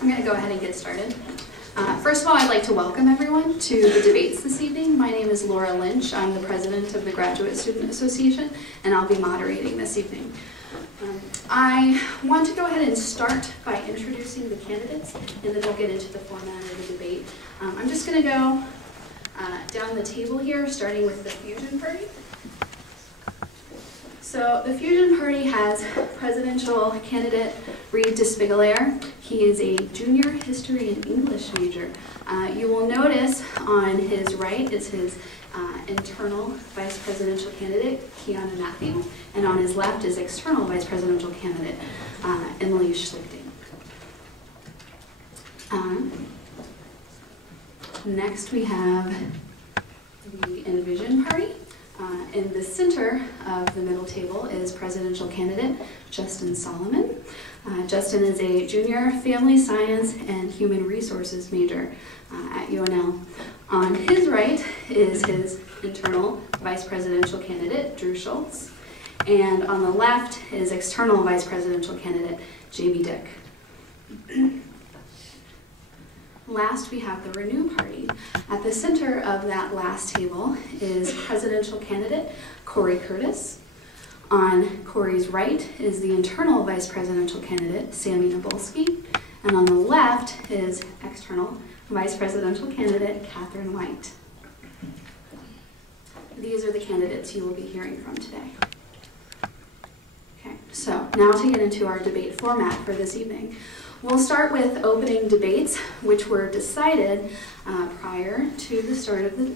I'm going to go ahead and get started. First of all, I'd like to welcome everyone to the debates this evening. My name is Laura Lynch. I'm the president of the Graduate Student Association, and I'll be moderating this evening. I want to go ahead and start by introducing the candidates, and then we'll get into the format of the debate. I'm just going to go down the table here, starting with the Fusion Party. So the Fusion Party has presidential candidate Reed DeSpigolaire. He is a junior history and English major. You will notice on his right is his internal vice presidential candidate, Kiana Matthew, and on his left is external vice presidential candidate, Emily Schlichting. Next we have the Envision Party. In the center of the middle table is presidential candidate Justin Solomon. Justin is a junior family science and human resources major at UNL. On his right is his internal vice presidential candidate Drew Schultz, and on the left is external vice presidential candidate Jamie Dick. Last, we have the Renew Party. At the center of that last table is presidential candidate Corey Curtis. On Corey's right is the internal vice presidential candidate Sammy Nabolski. And on the left is external vice presidential candidate Catherine White. These are the candidates you will be hearing from today. Okay, so now to get into our debate format for this evening. We'll start with opening debates, which were decided prior to the start of the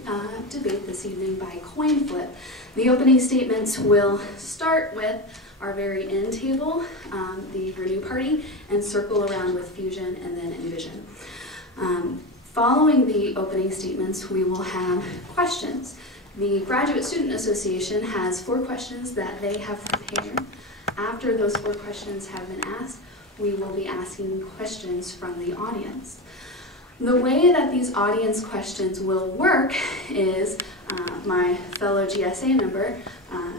debate this evening by coin flip. The opening statements will start with our very end table, the Renew Party, and circle around with Fusion and then Envision. Following the opening statements, we will have questions. The Graduate Student Association has 4 questions that they have prepared. After those 4 questions have been asked, we will be asking questions from the audience. The way that these audience questions will work is my fellow GSA member,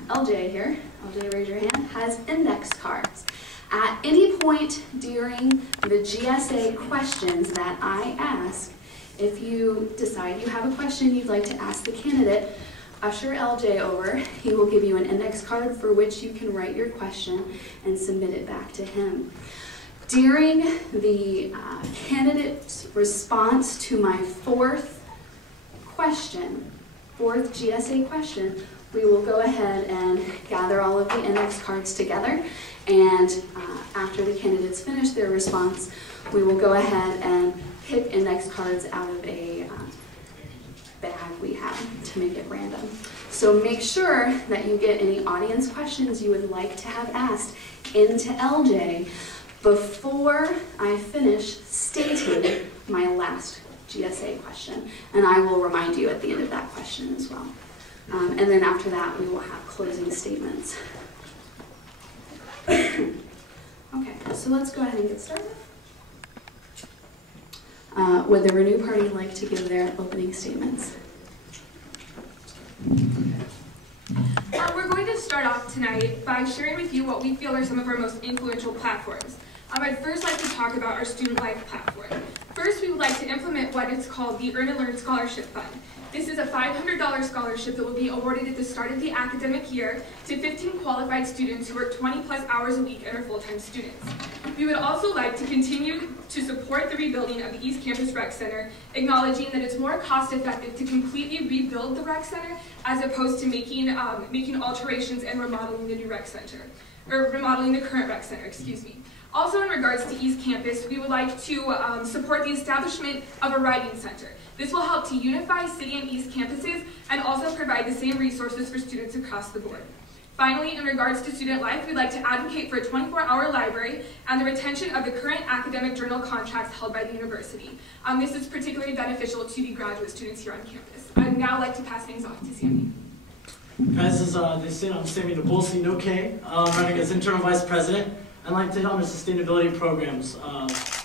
LJ here, LJ raise your hand, has index cards. At any point during the GSA questions that I ask, if you decide you have a question you'd like to ask the candidate, usher LJ over. He will give you an index card for which you can write your question and submit it back to him. During the candidate's response to my 4th GSA question, we will go ahead and gather all of the index cards together, and after the candidates finish their response, we will go ahead and pick index cards out of a bag we have to make it random. So make sure that you get any audience questions you would like to have asked into LJ before I finish stating my last GSA question, and I will remind you at the end of that question as well. And then after that, we will have closing statements. Okay, so let's go ahead and get started. Would the Renew Party like to give their opening statements? We're going to start off tonight by sharing with you what we feel are some of our most influential platforms. I'd first like to talk about our Student Life platform. First, we would like to implement what is called the Earn and Learn Scholarship Fund. This is a $500 scholarship that will be awarded at the start of the academic year to 15 qualified students who work 20+ hours a week and are full-time students. We would also like to continue to support the rebuilding of the East Campus Rec Center, acknowledging that it's more cost-effective to completely rebuild the rec center as opposed to making alterations and remodeling the new rec center, or remodeling the current rec center, excuse me. Also, in regards to East Campus, we would like to support the establishment of a writing center. This will help to unify City and East campuses and also provide the same resources for students across the board. Finally, in regards to Student Life, we'd like to advocate for a 24-hour library and the retention of the current academic journal contracts held by the university. This is particularly beneficial to the graduate students here on campus. I'd now like to pass things off to Sammy. Guys, as they say, I'm Sammy Nabolski, no K, running as Internal Vice President. I'd like to hit on the sustainability programs.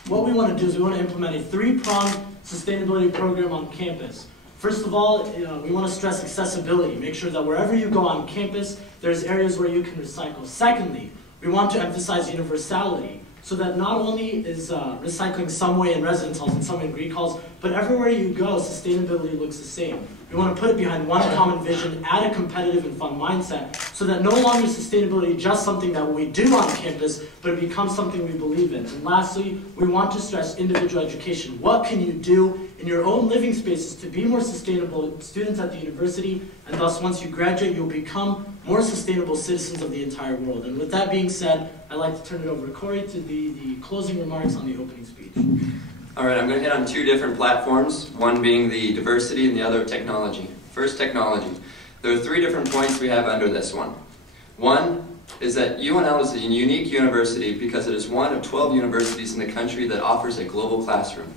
What we want to do is we want to implement a 3-pronged sustainability program on campus. First of all, we want to stress accessibility. Make sure that wherever you go on campus, there's areas where you can recycle. Secondly, we want to emphasize universality. so that not only is recycling some way in residence halls and some in Greek halls, but everywhere you go, sustainability looks the same. We want to put it behind one common vision, add a competitive and fun mindset, so that no longer is sustainability just something that we do on campus, but it becomes something we believe in. And lastly, we want to stress individual education. What can you do in your own living spaces to be more sustainable students at the university, and thus once you graduate, you'll become more sustainable citizens of the entire world. And with that being said, I'd like to turn it over to Corey to the closing remarks on the opening speech. All right, I'm going to hit on two different platforms, one being the diversity and the other technology. First, technology. There are three different points we have under this one. One is that UNL is a unique university because it is one of 12 universities in the country that offers a global classroom.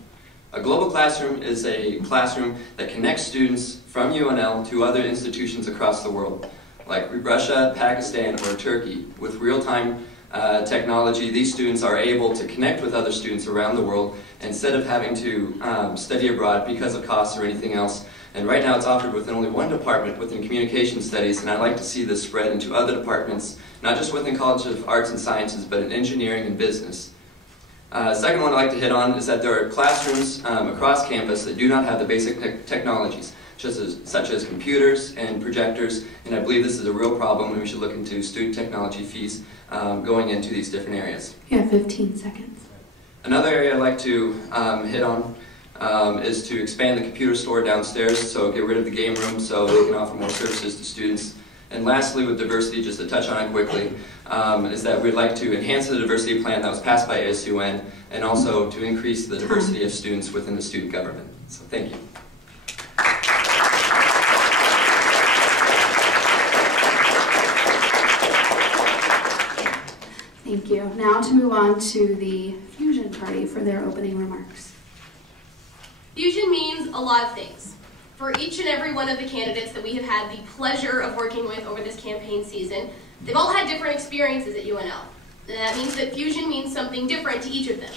A global classroom is a classroom that connects students from UNL to other institutions across the world, like Russia, Pakistan, or Turkey. With real-time technology, these students are able to connect with other students around the world instead of having to study abroad because of costs or anything else. And right now it's offered within only one department within communication studies, and I'd like to see this spread into other departments, not just within College of Arts and Sciences, but in engineering and business. Second one I'd like to hit on is that there are classrooms across campus that do not have the basic technologies, such as computers and projectors, and I believe this is a real problem and we should look into student technology fees going into these different areas. You have 15 seconds. Another area I'd like to hit on is to expand the computer store downstairs, so get rid of the game room so they can offer more services to students. And lastly, with diversity, just to touch on it quickly, is that we'd like to enhance the diversity plan that was passed by ASUN and also to increase the diversity of students within the student government. So thank you. Thank you. Now to move on to the Fusion Party for their opening remarks. Fusion means a lot of things. For each and every one of the candidates that we have had the pleasure of working with over this campaign season, they've all had different experiences at UNL. And that means that Fusion means something different to each of them.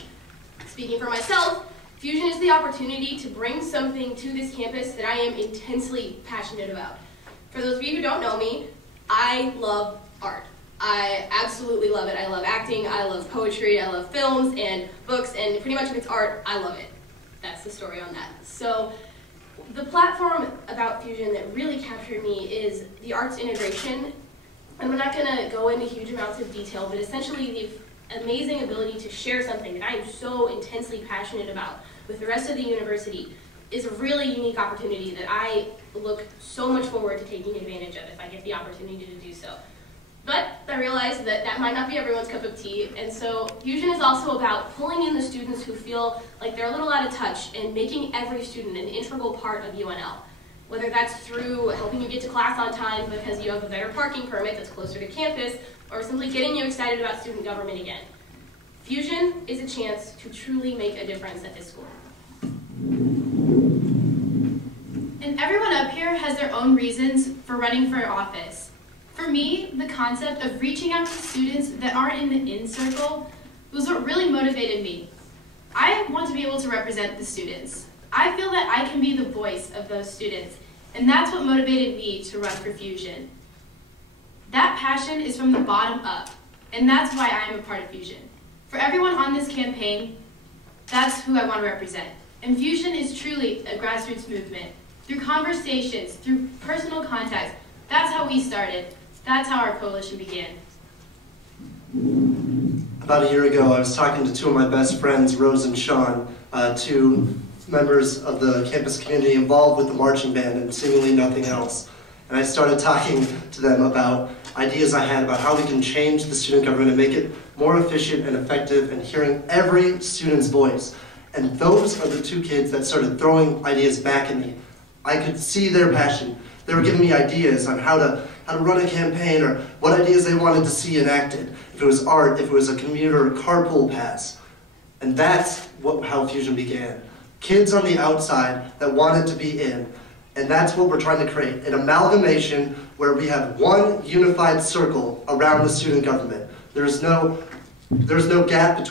Speaking for myself, Fusion is the opportunity to bring something to this campus that I am intensely passionate about. For those of you who don't know me, I love art. I absolutely love it. I love acting, I love poetry, I love films and books, and pretty much if it's art, I love it. That's the story on that. So the platform about Fusion that really captured me is the arts integration. And we're not going to go into huge amounts of detail, but essentially the amazing ability to share something that I am so intensely passionate about with the rest of the university is a really unique opportunity that I look so much forward to taking advantage of if I get the opportunity to do so. But I realize that that might not be everyone's cup of tea, and so Fusion is also about pulling in the students who feel like they're a little out of touch and making every student an integral part of UNL. Whether that's through helping you get to class on time because you have a better parking permit that's closer to campus, or simply getting you excited about student government again. Fusion is a chance to truly make a difference at this school. And everyone up here has their own reasons for running for office. For me, the concept of reaching out to students that aren't in the in circle was what really motivated me. I want to be able to represent the students. I feel that I can be the voice of those students, and that's what motivated me to run for Fusion. That passion is from the bottom up, and that's why I am a part of Fusion. For everyone on this campaign, that's who I want to represent. And Fusion is truly a grassroots movement. Through conversations, through personal contacts, that's how we started. That's how our coalition began. About a year ago, I was talking to two of my best friends, Rose and Sean, two members of the campus community involved with the marching band and seemingly nothing else. And I started talking to them about ideas I had about how we can change the student government and make it more efficient and effective and hearing every student's voice. And those are the two kids that started throwing ideas back at me. I could see their passion. They were giving me ideas on how to run a campaign or what ideas they wanted to see enacted. If it was art, if it was a commuter carpool pass. And that's how Fusion began. Kids on the outside that wanted to be in. And that's what we're trying to create, an amalgamation where we have one unified circle around the student government. There's no gap between